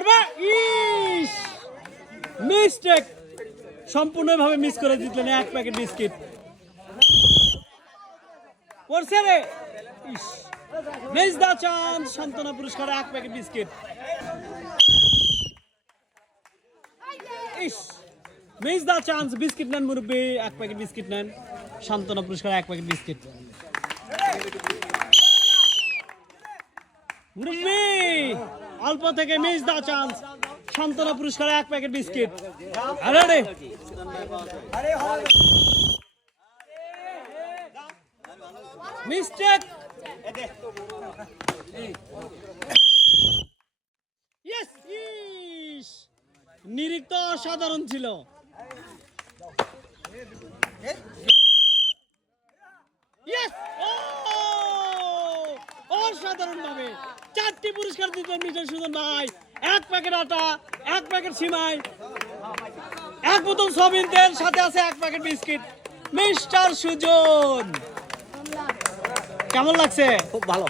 করবা ইস মিস্টেক সম্পূর্ণভাবে মিস করে দিলেন এক প্যাকেট বিস্কিট পড়ছে রে ইস মিস দা চান্স সান্তনা পুরস্কার এক প্যাকেট বিস্কিট ইস মিস দা চান্স বিস্কিট নেন মুরব্বী এক প্যাকেট বিস্কিট নেন সান্তনা পুরস্কার এক প্যাকেট বিস্কিট মুরব্বী অল্প থেকে মিস দা চান্স সান্তনা পুরস্কার এক প্যাকেট বিস্কিট আরে রে মিস্টেক ইয়েস ইস নিরিক্ত অসাধারণ ছিল ইয়েস অসাধারণ ভাবে 4টি পুরস্কার দিতেন মিস্টার সুজন ভাই এক প্যাকেট আটা এক প্যাকেট সিমাই এক বোতল সয়াবিন তেল সাথে আছে এক প্যাকেট বিস্কিট মিস্টার সুজন কেমন লাগছে খুব ভালো।